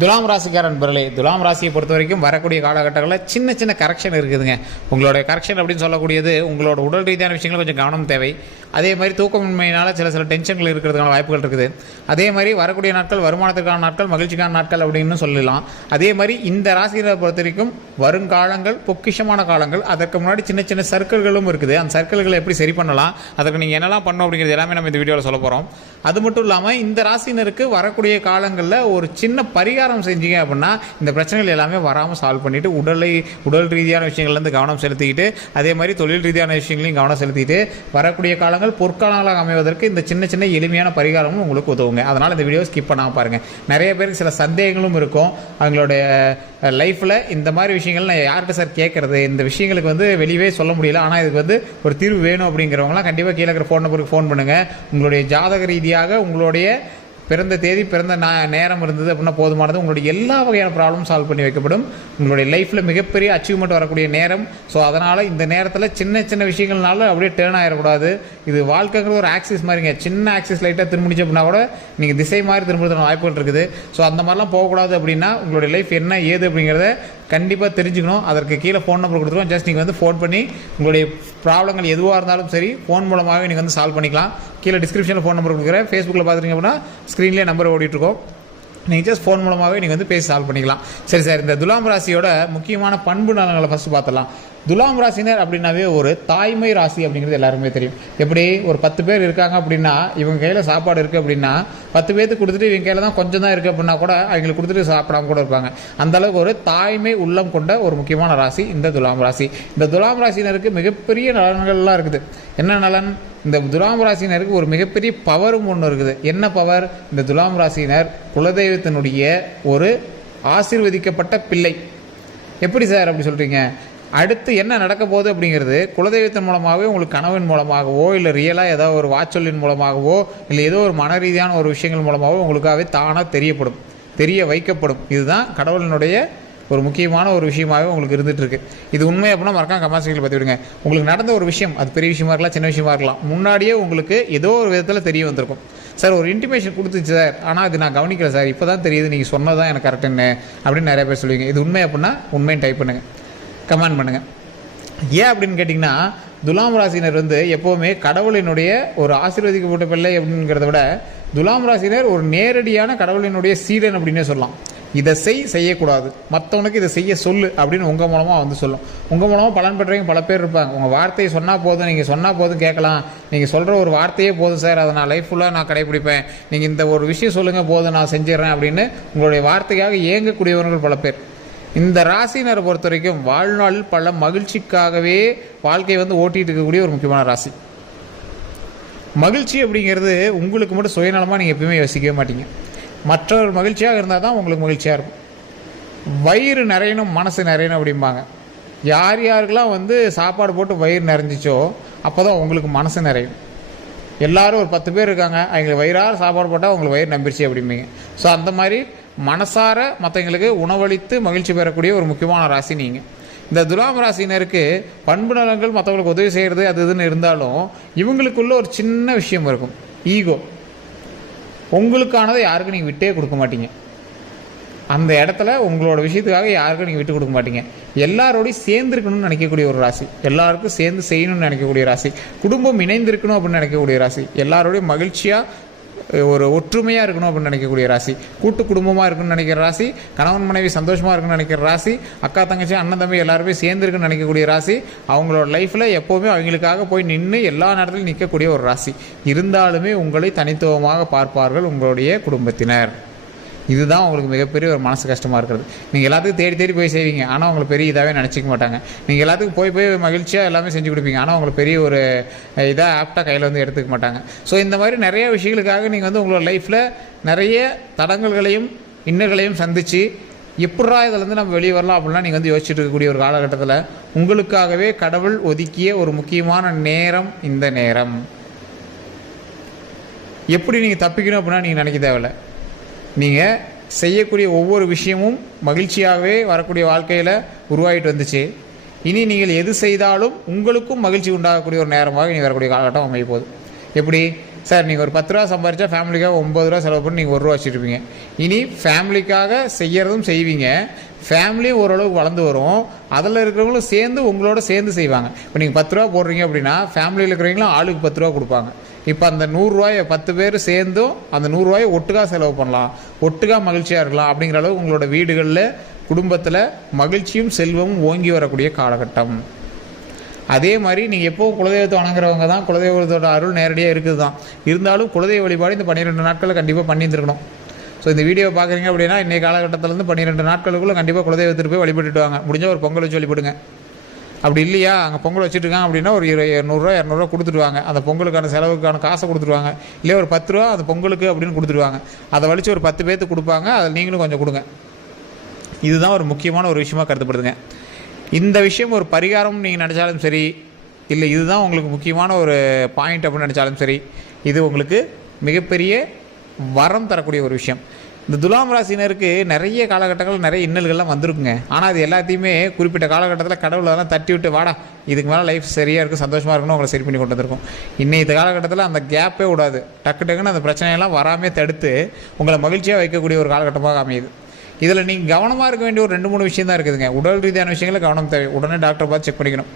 துலாம் ராசிக்கார நண்பர்களே, துலாம் ராசியை பொறுத்த வரைக்கும் வரக்கூடிய காலகட்டங்களில் சின்ன சின்ன கரெக்ஷன் இருக்குதுங்க. உங்களுடைய கரெக்ஷன் அப்படின்னு சொல்லக்கூடியது உங்களோட உடல் ரீதியான விஷயங்கள் கொஞ்சம் கவனம் தேவை. அதே மாதிரி தூக்கமின்மையினால் சில டென்ஷன்கள் இருக்கிறதுக்கான வாய்ப்புகள் இருக்குது. அதே மாதிரி வரக்கூடிய நாட்கள் வருமானத்துக்கான நாட்கள், மகிழ்ச்சிக்கான நாட்கள் அப்படின்னு சொல்லலாம். அதே மாதிரி இந்த ராசியை பொறுத்த வரைக்கும் வருங்காலங்கள் பொக்கிஷமான காலங்கள். அதற்கு முன்னாடி சின்ன சின்ன சர்க்கிள்களும் இருக்குது. அந்த சர்க்கிள்களை எப்படி சரி பண்ணலாம், அதற்கு நீங்கள் என்னெல்லாம் பண்ணணும் அப்படிங்கிறது எல்லாமே நம்ம இந்த வீடியோவில் சொல்ல போகிறோம். அது மட்டும் இல்லாமல் இந்த ராசினருக்கு வரக்கூடிய காலங்களில் ஒரு சின்ன பரிகாரம் செஞ்சீங்க அப்படின்னா இந்த பிரச்சனைகள் எல்லாமே வராமல் சால்வ் பண்ணிவிட்டு உடல் ரீதியான விஷயங்கள்லேருந்து கவனம் செலுத்திக்கிட்டு அதே மாதிரி தொழில் ரீதியான விஷயங்களையும் கவனம் செலுத்திட்டு வரக்கூடிய காலங்கள் பொற்காலங்களாக அமைவதற்கு இந்த சின்ன சின்ன எளிமையான பரிகாரமும் உங்களுக்கு உதவுங்க. அதனால் இந்த வீடியோ ஸ்கிப் பண்ணாமல் பாருங்கள். நிறைய பேருக்கு சில சந்தேகங்களும் இருக்கும். அவங்களுடைய லைஃப்பில் இந்த மாதிரி விஷயங்கள் நான் யார்கிட்ட சார் கேட்குறது, இந்த விஷயங்களுக்கு வெளியே சொல்ல முடியல, ஆனால் இதுக்கு ஒரு தீர்வு வேணும் அப்படிங்கிறவங்களாம் கண்டிப்பாக கீழே இருக்கிற ஃபோன் நம்பருக்கு ஃபோன் பண்ணுங்கள். உங்களுடைய ஜாதக ரீதியாக உங்களுடைய பிறந்த தேதி, பிறந்த நேரம் இருந்தது அப்படின்னா போதுமானது. உங்களுடைய எல்லா வகையான ப்ராப்ளம் சால்வ் பண்ணி வைக்கப்படும். உங்களுடைய லைஃப்பில் மிகப்பெரிய அச்சீவ்மெண்ட் வரக்கூடிய நேரம். ஸோ அதனால் இந்த நேரத்தில் சின்ன சின்ன விஷயங்கள்னால அப்படியே டேர்ன் ஆகிடக்கூடாது. இது வாழ்க்கைங்கிற ஒரு ஆக்சிஸ் மாதிரிங்க. சின்ன ஆக்சிஸ் லைட்டாக திரும்பிச்சு அப்படின்னா கூட நீங்கள் திசை மாதிரி திரும்புறதுக்கான வாய்ப்புகள் இருக்குது. ஸோ அந்த மாதிரிலாம் போகக்கூடாது அப்படின்னா உங்களுடைய லைஃப் என்ன ஏது அப்படிங்கிறத கண்டிப்பாக தெரிஞ்சுக்கணும். அதற்கு கீழே ஃபோன் நம்பர் கொடுத்துருவோம். ஜஸ்ட் நீங்கள் ஃபோன் பண்ணி உங்களுடைய ப்ராப்ளங்கள் எதுவாக இருந்தாலும் சரி ஃபோன் மூலமாகவே நீங்கள் சால்வ் பண்ணிக்கலாம். கீழே டிஸ்கிரிப்ஷனில் ஃபோன் நம்பர் கொடுக்குறேன். ஃபேஸ்புக்கில் பார்த்துட்டீங்க அப்படின்னா ஸ்க்ரீன்லேயே நம்பர் ஓடிட்டுருக்கோம். நீங்கள் ஜஸ்ட் ஃபோன் மூலமாகவே நீங்கள் பேசி சால்வ் பண்ணிக்கலாம். சரி சார், இந்த துலாம் ராசியோட முக்கியமான பண்பு நலன்களை ஃபஸ்ட்டு பார்த்துலாம். துலாம் ராசினர் அப்படின்னாவே ஒரு தாய்மை ராசி அப்படிங்கிறது எல்லாருமே தெரியும். எப்படி ஒரு 10 பேர் இருக்காங்க அப்படின்னா இவங்க கையில் சாப்பாடு இருக்குது அப்படின்னா 10 பேருக்கு கொடுத்துட்டு இவங்க கையில் தான் கொஞ்சம் தான் இருக்குது அப்படின்னா கூட அவங்களுக்கு கொடுத்துட்டு சாப்பிடாம கூட இருப்பாங்க. அந்தளவுக்கு ஒரு தாய்மை உள்ளம் கொண்ட ஒரு முக்கியமான ராசி இந்த துலாம் ராசி. இந்த துலாம் ராசினருக்கு மிகப்பெரிய நலன்கள்லாம் இருக்குது. என்ன நலன்? இந்த துலாம் ராசினருக்கு ஒரு மிகப்பெரிய பவரும் ஒன்று இருக்குது. என்ன பவர்? இந்த துலாம் ராசினர் குலதெய்வத்தினுடைய ஒரு ஆசீர்வதிக்கப்பட்ட பிள்ளை. எப்படி சார் அப்படி சொல்கிறீங்க? அடுத்து என்ன நடக்க போகுது அப்படிங்கிறது குலதெய்வத்தின் மூலமாகவே உங்களுக்கு கனவின் மூலமாகவோ இல்லை ரியலாக ஏதோ ஒரு வாச்சொல்லின் மூலமாகவோ இல்லை ஏதோ ஒரு மன ரீதியான ஒரு விஷயங்கள் மூலமாகவோ உங்களுக்காகவே தானாக தெரிய வைக்கப்படும். இதுதான் கடவுளினுடைய ஒரு முக்கியமான ஒரு விஷயமாகவே உங்களுக்கு இருந்துகிட்டு இருக்கு. இது உண்மை அப்படின்னா மறக்காம கமெண்ட்ஸ்களை பற்றி விடுங்க. உங்களுக்கு நடந்த ஒரு விஷயம், அது பெரிய விஷயமா இருக்கலாம், சின்ன விஷயமா இருக்கலாம், முன்னாடியே உங்களுக்கு ஏதோ ஒரு விதத்தில் தெரிய வந்திருக்கும். சார் ஒரு இன்டிமேஷன் கொடுத்துச்சு சார், ஆனால் அது நான் கவனிக்கல சார், இப்போ தான் தெரியுது நீங்கள் சொன்னதான் எனக்கு கரெக்டுன்னு அப்படின்னு நிறைய பேர் சொல்லுவீங்க. இது உண்மை அப்படின்னா உண்மைன்னு டைப் பண்ணுங்கள், கமெண்ட் பண்ணுங்கள். ஏன் அப்படின்னு கேட்டிங்கன்னா துலாம் ராசினர் எப்போவுமே கடவுளினுடைய ஒரு ஆசீர்வதிக்கப்பட்ட பிள்ளை அப்படிங்கிறத விட துலாம் ராசினர் ஒரு நேரடியான கடவுளினுடைய சீடன் அப்படின்னே சொல்லலாம். இதை செய்யக்கூடாது, மற்றவனுக்கு இதை செய்ய சொல்லு அப்படின்னு உங்கள் மூலமாக சொல்லும். உங்கள் மூலமாக பலன் பெற்றவங்க பல பேர் இருப்பாங்க. உங்கள் வார்த்தையை சொன்னால் போதும், நீங்கள் சொன்னால் போதும் கேட்கலாம், நீங்கள் சொல்கிற ஒரு வார்த்தையே போதும் சார், அதை நான் லைஃப் ஃபுல்லாக நான் கடைப்பிடிப்பேன், நீங்கள் இந்த ஒரு விஷயம் சொல்லுங்கள் போதும் நான் செஞ்சிடறேன் அப்படின்னு உங்களுடைய வார்த்தைக்காக இயங்கக்கூடியவர்கள் பல பேர். இந்த ராசினரை பொறுத்த வரைக்கும் வாழ்நாளில் பல மகிழ்ச்சிக்காகவே வாழ்க்கையை ஓட்டிகிட்டு இருக்கக்கூடிய ஒரு முக்கியமான ராசி. மகிழ்ச்சி அப்படிங்கிறது உங்களுக்கு மட்டும் சுயநலமாக நீங்கள் எப்பயுமே யோசிக்கவே மாட்டீங்க. மற்றவர் மகிழ்ச்சியாக இருந்தால் தான் உங்களுக்கு மகிழ்ச்சியாக இருக்கும். வயிறு நிறையணும் மனசு நிறையணும் அப்படிம்பாங்க. யாருக்கெல்லாம் சாப்பாடு போட்டு வயிறு நிறைஞ்சிச்சோ அப்போ தான் உங்களுக்கு மனசு நிறையும். எல்லோரும் ஒரு 10 பேர் இருக்காங்க, அவங்களுக்கு வயிறார சாப்பாடு போட்டால் உங்களுக்கு வயிறு நம்பிருச்சு அப்படிம்பீங்க. ஸோ அந்த மாதிரி மனசார மற்றவங்களுக்கு உணவளித்து மகிழ்ச்சி பெறக்கூடிய ஒரு முக்கியமான ராசி நீங்கள். இந்த துலாம் ராசினருக்கு பண்பு நலன்கள் மற்றவங்களுக்கு உதவி செய்கிறது அது இதுன்னு இருந்தாலும் இவங்களுக்குள்ள ஒரு சின்ன விஷயம் இருக்கும், ஈகோ. உங்களுக்கானதை யாருக்கும் நீங்கள் விட்டே கொடுக்க மாட்டீங்க. அந்த இடத்துல உங்களோட விஷயத்துக்காக யாருக்கும் நீங்கள் விட்டு கொடுக்க மாட்டீங்க. எல்லாரோடையும் சேர்ந்துருக்கணும்னு நினைக்கக்கூடிய ஒரு ராசி, எல்லாருக்கும் சேர்ந்து செய்யணும்னு நினைக்கக்கூடிய ராசி, குடும்பம் இணைந்திருக்கணும் அப்படின்னு நினைக்கக்கூடிய ராசி, எல்லாரோடையும் மகிழ்ச்சியாக ஒரு ஒற்றுமையாக இருக்கணும் அப்படின்னு நினைக்கக்கூடிய ராசி, கூட்டு குடும்பமாக இருக்குன்னு நினைக்கிற ராசி, கணவன் மனைவி சந்தோஷமாக இருக்குன்னு நினைக்கிற ராசி, அக்கா தங்கச்சி அண்ணன் தம்பி எல்லாருமே சேர்ந்துருக்குன்னு நினைக்கக்கூடிய ராசி, அவங்களோட லைஃப்பில் எப்போவுமே அவங்களுக்காக போய் நின்று எல்லா நேரத்திலும் நிற்கக்கூடிய ஒரு ராசி. இருந்தாலுமே உங்களை தனித்துவமாக பார்ப்பார்கள் உங்களுடைய குடும்பத்தினர். இதுதான் உங்களுக்கு மிகப்பெரிய ஒரு மனசு கஷ்டமாக இருக்கிறது. நீங்கள் எல்லாத்துக்கும் தேடி போய் செய்வீங்க, ஆனால் உங்களுக்கு பெரிய இதாகவே நினச்சிக்க மாட்டாங்க. நீங்கள் எல்லாத்துக்கும் போய் மகிழ்ச்சியாக எல்லாமே செஞ்சு கொடுப்பீங்க, ஆனால் உங்களுக்கு பெரிய ஒரு இதாக ஆப்டாக கையில் எடுத்துக்க மாட்டாங்க. ஸோ இந்த மாதிரி நிறைய விஷயங்களுக்காக நீங்கள் உங்களோட லைஃப்பில் நிறைய தடங்கல்களையும் இன்னல்களையும் சந்தித்து எப்படா இதிலேருந்து நம்ம வெளியே வரலாம் அப்படின்லாம் நீங்கள் யோசிச்சுட்டு இருக்கக்கூடிய ஒரு காலகட்டத்தில் உங்களுக்காகவே கடவுள் ஒதுக்கிய ஒரு முக்கியமான நேரம் இந்த நேரம். எப்படி நீங்கள் தப்பிக்கணும் அப்படின்னா நீங்கள் நினைக்க தேவையில்லை. நீங்கள் செய்யக்கூடிய ஒவ்வொரு விஷயமும் மகிழ்ச்சியாகவே வரக்கூடிய வாழ்க்கையில் உருவாகிட்டு வந்துச்சு. இனி நீங்கள் எது செய்தாலும் உங்களுக்கும் மகிழ்ச்சி உண்டாகக்கூடிய ஒரு நேரமாக இனி வரக்கூடிய காலகட்டம் அமைய போகுது. எப்படி சார் நீங்கள் ஒரு 10 ரூபா சம்பாரிச்சா ஃபேமிலிக்காக 9 ரூபா செலவு பண்ணி நீங்கள் 1 ரூபா வச்சுருப்பீங்க. இனி ஃபேமிலிக்காக செய்கிறதும் செய்வீங்க, ஃபேமிலியும் ஓரளவுக்கு வளர்ந்து வரும், அதில் இருக்கிறவங்களும் சேர்ந்து உங்களோட சேர்ந்து செய்வாங்க. இப்போ நீங்கள் 10 ரூபா போடுறீங்க அப்படின்னா ஃபேமிலியில் இருக்கிறவங்களும் ஆளுக்கு 10 ரூபா கொடுப்பாங்க. இப்போ அந்த 100 ரூபாயை 10 பேர் சேர்ந்தும் அந்த 100 ரூபாயை ஒட்டுக்காக செலவு பண்ணலாம், ஒட்டுக்காக மகிழ்ச்சியாக இருக்கலாம். அப்படிங்கிற அளவு உங்களோட வீடுகளில் குடும்பத்தில் மகிழ்ச்சியும் செல்வமும் ஓங்கி வரக்கூடிய காலகட்டம். அதே மாதிரி நீங்கள் எப்போவும் குலதெய்வத்தை வணங்குறவங்க தான், குலதெய்வத்தோட அருள் நேரடியாக இருக்குது தான். இருந்தாலும் குலதெய்வ வழிபாடு இந்த 12 நாட்களில் கண்டிப்பாக பண்ணியிருந்துருக்கணும். ஸோ இந்த வீடியோவை பார்க்குறீங்க அப்படின்னா இன்றைய காலகட்டத்திலேருந்து 12 நாட்களுக்குள்ளே கண்டிப்பாக குலதெய்வத்திற்கு போய் வழிபட்டுட்டு வாங்க. முடிஞ்சால் ஒரு பொங்கல் வச்சு வழிபடுங்க. அப்படி இல்லையா, அங்கே பொங்கல் வச்சுட்டுருக்காங்க அப்படின்னா ஒரு 100 200 கொடுத்துருவாங்க. அந்த பொங்கலுக்கான செலவுக்கான காசை கொடுத்துருவாங்க. இல்லை ஒரு 10 ரூபா அந்த பொங்கலுக்கு அப்படின்னு கொடுத்துருவாங்க. அதை வலிச்சு ஒரு 10 பேர்த்துக்கு கொடுப்பாங்க, அதில் நீங்களும் கொஞ்சம் கொடுங்க. இதுதான் ஒரு முக்கியமான ஒரு விஷயமாக கருதப்படுதுங்க. இந்த விஷயம் ஒரு பரிகாரம் நீங்கள் நினச்சாலும் சரி, இல்லை இதுதான் உங்களுக்கு முக்கியமான ஒரு பாயிண்ட் அப்படின்னு நினச்சாலும் சரி, இது உங்களுக்கு மிகப்பெரிய வரம் தரக்கூடிய ஒரு விஷயம். இந்த துலாம் ராசினருக்கு நிறைய காலகட்டங்கள் நிறைய இன்னல்கள்லாம் வந்திருக்குங்க. ஆனால் அது எல்லாத்தையுமே குறிப்பிட்ட காலகட்டத்தில் கடவுளெல்லாம் தட்டி விட்டு வாடா இதுக்கு மேலே லைஃப் சரியாக இருக்கும், சந்தோஷமாக இருக்கணும், உங்களை சரி பண்ணி கொண்டு வந்திருக்கும். இந்த காலகட்டத்தில் அந்த கேப்பே விடாது, டக்குன்னு அந்த பிரச்சனையெல்லாம் வராமல் தடுத்து உங்களை மகிழ்ச்சியாக வைக்கக்கூடிய ஒரு காலகட்டமாக அமையுது. இதில் நீங்கள் கவனமாக இருக்க வேண்டிய ஒரு 2-3 விஷயம் தான் இருக்குதுங்க. உடல் ரீதியான விஷயங்களில் கவனம் தேவை, உடனே டாக்டரை பார்த்து செக் பண்ணிக்கணும்.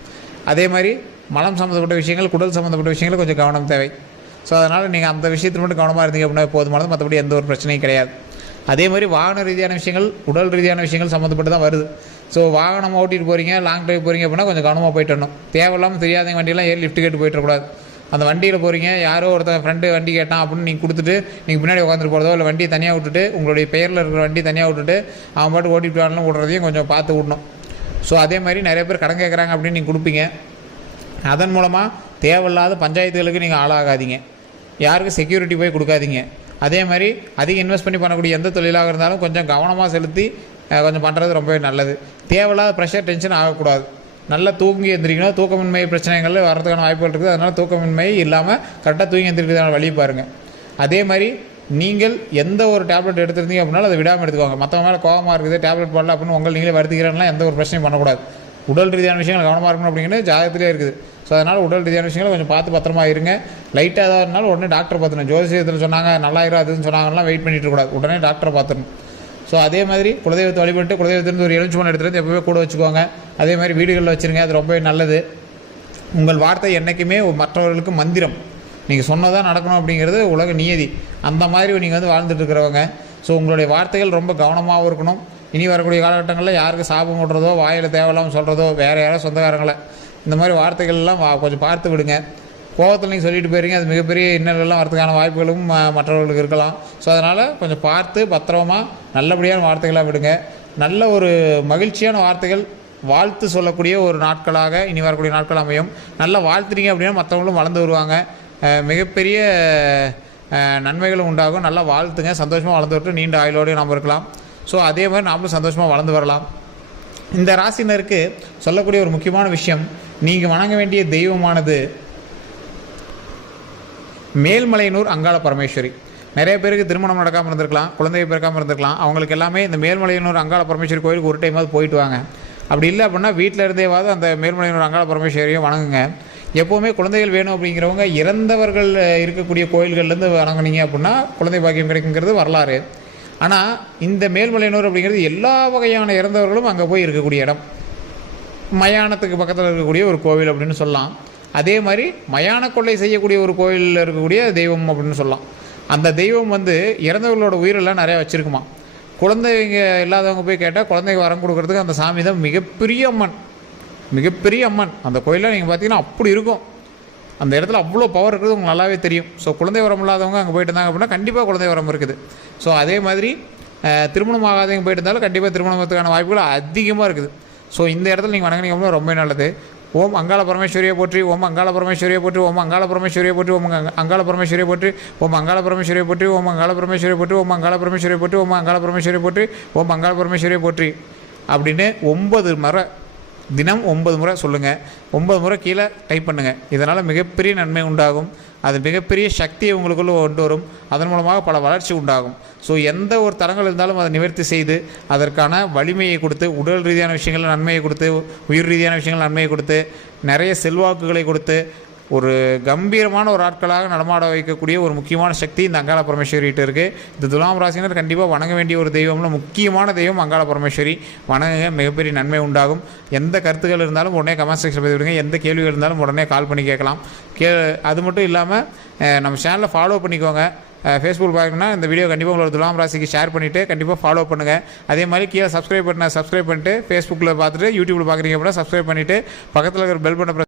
அதே மாதிரி மலம் சம்மந்தப்பட்ட விஷயங்கள், குடல் சம்மந்தப்பட்ட விஷயங்கள் கொஞ்சம் கவனம் தேவை. ஸோ அதனால் நீங்கள் அந்த விஷயத்தில் மட்டும் கவனமாக இருந்தீங்க அப்படின்னா போதுமானது, மற்றபடி எந்த ஒரு பிரச்சனையும் கிடையாது. அதே மாதிரி வாகன ரீதியான விஷயங்கள், உடல் ரீதியான விஷயங்கள் சம்மந்தப்பட்டு தான் வருது. ஸோ வாகனம் ஓட்டிகிட்டு போகிறீங்க, லாங் ட்ரைவ் போகிறீங்க அப்படின்னா கொஞ்சம் கவனமாக போயிட்டு வரணும். தேவையில்லாமல் தெரியாத வண்டியெல்லாம் ஏறி லிஃப்ட் கேட்டு போயிட்டுறக்கூடாது. அந்த வண்டியில் போகிறீங்க, யாரோ ஒருத்தன் ஃப்ரெண்டு வண்டி கேட்டான் அப்படின்னு நீங்கள் கொடுத்துட்டு நீங்கள் பின்னாடி உட்காந்துட்டு போகிறதோ, இல்லை வண்டியை தனியாக விட்டுட்டு உங்களுடைய பெயரில் இருக்கிற வண்டி தனியாக விட்டுட்டு அவன் பாட்டு ஓட்டிட்டு வரலாம் விடுறதையும் கொஞ்சம் பார்த்து விடணும். ஸோ அதே மாதிரி நிறைய பேர் கடன் கேட்குறாங்க அப்படின்னு நீங்கள் கொடுப்பீங்க. அதன் மூலமாக தேவையில்லாத பஞ்சாயத்துகளுக்கு நீங்கள் ஆளாகாதீங்க, யாருக்கும் செக்யூரிட்டி போய் கொடுக்காதீங்க. அதே மாதிரி அதிக இன்வெஸ்ட் பண்ணி பண்ணக்கூடிய எந்த தொழிலாக இருந்தாலும் கொஞ்சம் கவனமாக செலுத்தி கொஞ்சம் பண்ணுறது ரொம்பவே நல்லது. தேவையில்லாத ப்ரெஷர் டென்ஷன் ஆகக்கூடாது. நல்லா தூங்கி எந்திரிக்கணும். தூக்கமின்மை பிரச்சனைகள் வரதுக்கான வாய்ப்புகள் இருக்குது. அதனால் தூக்கமின்மை இல்லாமல் கரெக்டாக தூங்கி எந்திரிக்கிறதான வழி பாருங்கள். அதே மாதிரி நீங்கள் எந்த ஒரு டேப்லெட் எடுத்துருந்தீங்க அப்படின்னாலும் அதை விடாமல் எடுத்துக்கோங்க. மற்றவங்க மேலே கோபமாக இருக்குது, டேப்லெட் போடல அப்படின்னு உங்களை நீங்களே வருத்திக்கிறேன்னா எந்த ஒரு பிரச்சனையும் பண்ணக்கூடாது. உடல் ரீதியான விஷயங்கள் கவனமாக இருக்கணும் அப்படிங்கிறது ஜாதகத்திலே இருக்குது. ஸோ அதனால் உடல் ரீதியான விஷயங்களை கொஞ்சம் பார்த்து பத்திரமா இருங்க. லைட்டாக ஏதாவது இருந்தாலும் உடனே டாக்டரை பார்த்துணும். ஜோசியத்தில் சொன்னாங்க நல்லாயிரும் அதுன்னு சொன்னாங்கன்னா வெயிட் பண்ணிட்டு இருக்கக்கூடாது, உடனே டாக்டரை பார்த்துடணும். ஸோ அதே மாதிரி குலதெய்வத்தை வழிபட்டு குலதெய்வத்திலிருந்து ஒரு எலுமிச்சம்பழம் எடுத்துகிட்டு எப்போவே கூட வச்சுக்கோங்க. அதே மாதிரி வீடுகளில் வச்சுருங்க, அது ரொம்பவே நல்லது. உங்கள் வார்த்தை என்றைக்குமே மற்றவர்களுக்கு மந்திரம். நீங்கள் சொன்னதான் நடக்கணும் அப்படிங்கிறது உலக நியதி. அந்த மாதிரி நீங்கள் வந்து வாழ்ந்துட்டு இருக்கிறவங்க. ஸோ உங்களுடைய வார்த்தைகள் ரொம்ப கவனமாகவும் இருக்கணும். இனி வரக்கூடிய காலகட்டங்களில் யாருக்கு சாபம் விடுறதோ, வாயில் தேவையில்லாமல் சொல்கிறதோ, வேறு யாரோ சொந்தக்காரங்களை இந்த மாதிரி வார்த்தைகள்லாம் கொஞ்சம் பார்த்து விடுங்க. கோபத்தில் நீங்கள் சொல்லிட்டு போயிருங்க, அது மிகப்பெரிய இன்னல்கள்லாம் வரதுக்கான வாய்ப்புகளும் மற்றவர்களுக்கு இருக்கலாம். ஸோ அதனால் கொஞ்சம் பார்த்து பத்திரமா நல்லபடியான வார்த்தைகளாக விடுங்க. நல்ல ஒரு மகிழ்ச்சியான வார்த்தைகள், வாழ்த்து சொல்லக்கூடிய ஒரு நாட்களாக இனி வரக்கூடிய நாட்கள் அமையும். நல்லா வாழ்த்துறீங்க அப்படின்னா மற்றவங்களும் வளர்ந்து வருவாங்க, மிகப்பெரிய நன்மைகளும் உண்டாகும். நல்லா வாழ்த்துங்க, சந்தோஷமாக வளர்ந்து விட்டு நீண்ட ஆயுளோடு நாம் இருக்கலாம். ஸோ அதே மாதிரி நாமளும் சந்தோஷமாக வளர்ந்து வரலாம். இந்த ராசினருக்கு சொல்லக்கூடிய ஒரு முக்கியமான விஷயம், நீங்கள் வணங்க வேண்டிய தெய்வமானது மேல்மலையனூர் அங்காள பரமேஸ்வரி. நிறைய பேருக்கு திருமணம் நடக்காமல் இருந்திருக்கலாம், குழந்தை பிறக்காமல் இருந்திருக்கலாம். அவங்களுக்கு எல்லாமே இந்த மேல்மலையனூர் அங்காள பரமேஸ்வரி கோயிலுக்கு ஒரு டைமாவது போயிட்டு வாங்க. அப்படி இல்லை அப்படின்னா வீட்டில் இருந்தேவாது அந்த மேல்மலையனூர் அங்காள பரமேஸ்வரியை வணங்குங்க. எப்போவுமே குழந்தைகள் வேணும் அப்படிங்கிறவங்க இறந்தவர்கள் இருக்கக்கூடிய கோயில்கள்லேருந்து வணங்குனீங்க அப்படின்னா குழந்தை பாக்கியம் கிடைக்குங்கிறது வரலாறு. ஆனால் இந்த மேல்மலையனூர் அப்படிங்கிறது எல்லா வகையான இறந்தவர்களும் அங்கே போய் இருக்கக்கூடிய இடம். மயானத்துக்கு பக்கத்தில் இருக்கக்கூடிய ஒரு கோவில் அப்படின்னு சொல்லலாம். அதே மாதிரி மயான கொள்ளை செய்யக்கூடிய ஒரு கோயிலில் இருக்கக்கூடிய தெய்வம் அப்படின்னு சொல்லலாம். அந்த தெய்வம் வந்து இறந்தவர்களோட உயிரெல்லாம் நிறையா வச்சுருக்குமா. குழந்தைங்க இல்லாதவங்க போய் கேட்டால் குழந்தைங்க வரம் கொடுக்கறதுக்கு அந்த சாமி தான் மிகப்பெரிய அம்மன், மிகப்பெரிய அம்மன். அந்த கோயிலில் நீங்கள் பார்த்தீங்கன்னா அப்படி இருக்கும். அந்த இடத்துல அவ்வளோ பவர் இருக்குது, உங்களுக்கு நல்லாவே தெரியும். ஸோ குழந்தை வரம் இல்லாதவங்க அங்கே போயிட்டு இருந்தாங்க அப்படின்னா கண்டிப்பாக குழந்தை வரம் இருக்குது. ஸோ அதே மாதிரி திருமணம் ஆகாதவங்க போயிட்டு இருந்தாலும் கண்டிப்பாக திருமணத்துக்கான வாய்ப்புகள் அதிகமாக இருக்குது. ஸோ இந்த இடத்துல நீங்கள் வணங்கினீங்க அப்படின்னா ரொம்ப நல்லது. ஓம் அங்காள பரமேஸ்வரியை போற்றி, ஓம் அங்காள பரமேஸ்வரியை போற்றி, ஓம் அங்காள பரமேஸ்வரியை போற்றி, ஓம் அங்காள பரமேஸ்வரியை போற்றி, ஓம் அங்காள பரமேஸ்வரியை போற்றி, ஓம் அங்காள பரமேஸ்வரியை போற்றி, ஓம் அங்காள பரமேஸ்வரியை போற்றி, ஓம் அங்காள பரமேஸ்வரியை போற்றி, ஓம் அங்காள பரமேஸ்வரியை போற்றி அப்படின்னு 9 முறை தினம் 9 முறை சொல்லுங்கள். 9 முறை கீழே டைப் பண்ணுங்கள். இதனால் மிகப்பெரிய நன்மை உண்டாகும். அது மிகப்பெரிய சக்தியை உங்களுக்குள்ளே கொண்டு வரும். அதன் மூலமாக பல வளர்ச்சி உண்டாகும். ஸோ எந்த ஒரு தரங்கள் இருந்தாலும் அதை நிவர்த்தி செய்து அதற்கான வலிமையை கொடுத்து, உடல் ரீதியான விஷயங்கள் நன்மையை கொடுத்து, உயிர் ரீதியான விஷயங்கள் நன்மையை கொடுத்து, நிறைய செல்வாக்குகளை கொடுத்து, ஒரு கம்பீரமான ஒரு ஆட்களாக நடமாட வைக்கக்கூடிய ஒரு முக்கியமான சக்தி இந்த அங்காள பரமேஸ்வரிகிட்ட இருக்குது. இந்த துலாம் ராசினர் கண்டிப்பாக வணங்க வேண்டிய ஒரு தெய்வம்ல முக்கியமான தெய்வம் அங்காள பரமேஸ்வரி. வணங்குங்க, மிகப்பெரிய நன்மை உண்டாகும். எந்த கருத்துக்கள் இருந்தாலும் உடனே கமெண்ட் செக்ஷன் பதிவு விடுங்க. எந்த கேள்விகள் இருந்தாலும் உடனே கால் பண்ணி கேட்கலாம். அது மட்டும் இல்லாமல் நம்ம சேனலை ஃபாலோ பண்ணிக்கோங்க. ஃபேஸ்புக் பார்க்கணுன்னா இந்த வீடியோ கண்டிப்பாக உங்களோட துலாம் ராசிக்கு ஷேர் பண்ணிவிட்டு கண்டிப்பாக ஃபாலோ பண்ணுங்கள். அதே மாதிரி கீழே சப்ஸ்கிரைப் பண்ணிட்டு ஃபேஸ்புக்கில் பார்த்துட்டு யூடியூப்பில் பார்க்குறீங்க அப்படின்னா சப்ஸ்கிரைப் பண்ணிவிட்டு பக்கத்தில் இருக்கிற பெல் பண்ண